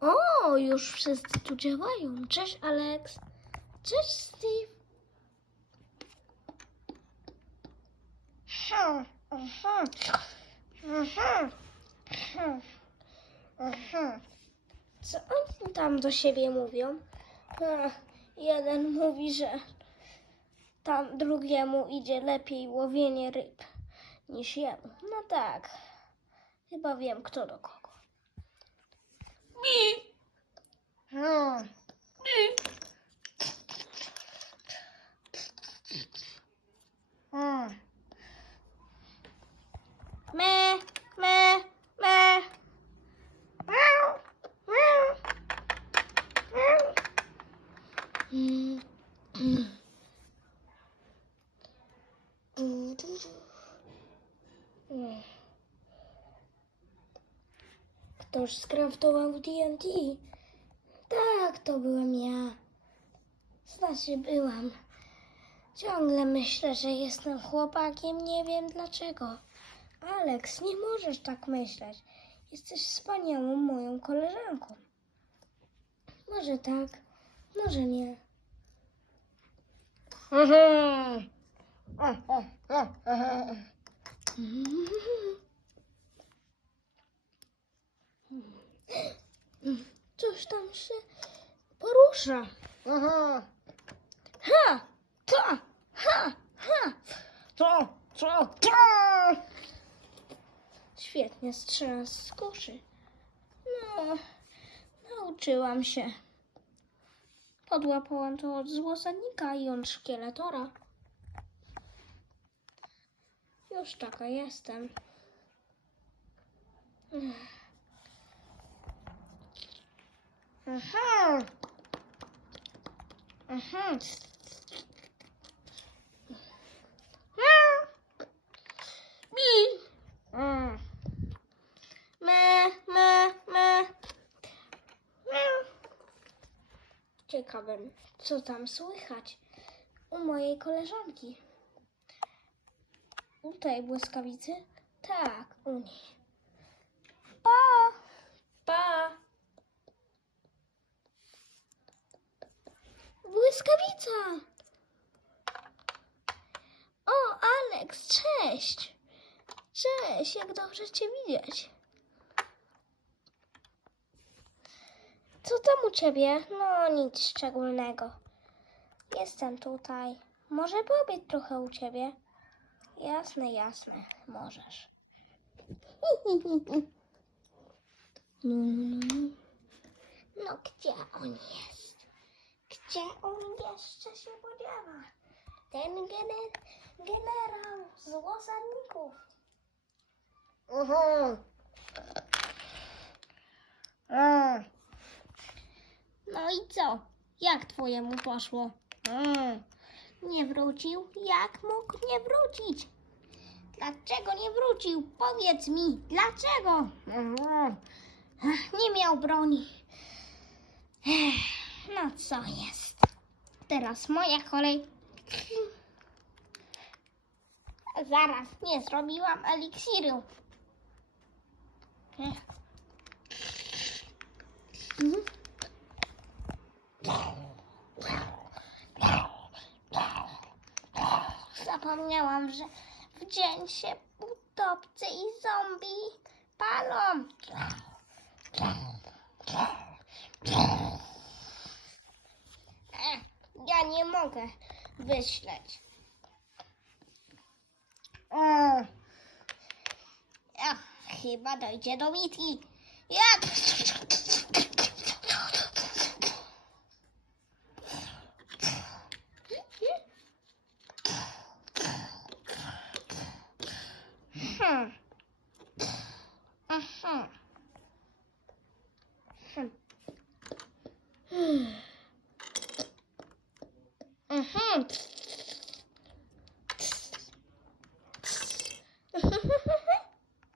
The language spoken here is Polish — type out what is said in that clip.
O, już wszyscy tu działają. Cześć, Alex. Cześć, Steve. Co oni tam do siebie mówią? Jeden mówi, że tam drugiemu idzie lepiej łowienie ryb niż jemu. No tak, chyba wiem kto do kogo. Hmm. Hmm. Me, me, me. Miau, miau, miau. Mm, mm. Ktoś skraftował TNT. Tak, to byłem ja. Znaczy byłam. Ciągle myślę, że jestem chłopakiem, nie wiem dlaczego. Alex, nie możesz tak myśleć. Jesteś wspaniałą moją koleżanką. Może tak, może nie. Coś tam się porusza. Ha! Ta! Ha! Ha! Co? Co? Co? Świetnie strzela z kuszy. No, nauczyłam się. Podłapałam to od złosadnika i od szkieletora. Już taka jestem. Aha. Mi. Mm. Me, me. Ciekawym, co tam słychać u mojej koleżanki. U tej błyskawicy? Tak, u niej. Pa! Błyskawica! O, Alex, cześć! Cześć, jak dobrze Cię widzieć. Co tam u Ciebie? No, nic szczególnego. Jestem tutaj. Może pobyć trochę u Ciebie? Jasne, jasne, możesz. No, no, no. No, gdzie on jest? Gdzie on jeszcze się podziewa? Ten gener generał z łosadników. Aha. A. No i co? Jak twojemu poszło? Mm. Nie wrócił? Jak mógł nie wrócić? Dlaczego nie wrócił? Powiedz mi, dlaczego? Mhm. Nie miał broni. No co jest? Teraz moja kolej. Zaraz, nie zrobiłam eliksiru. Zapomniałam, że w dzień się utopcy i zombie palą ja nie mogę wyśleć. Mm. Ja, chyba dojdzie do bitki. Jak? Hmm. Hum.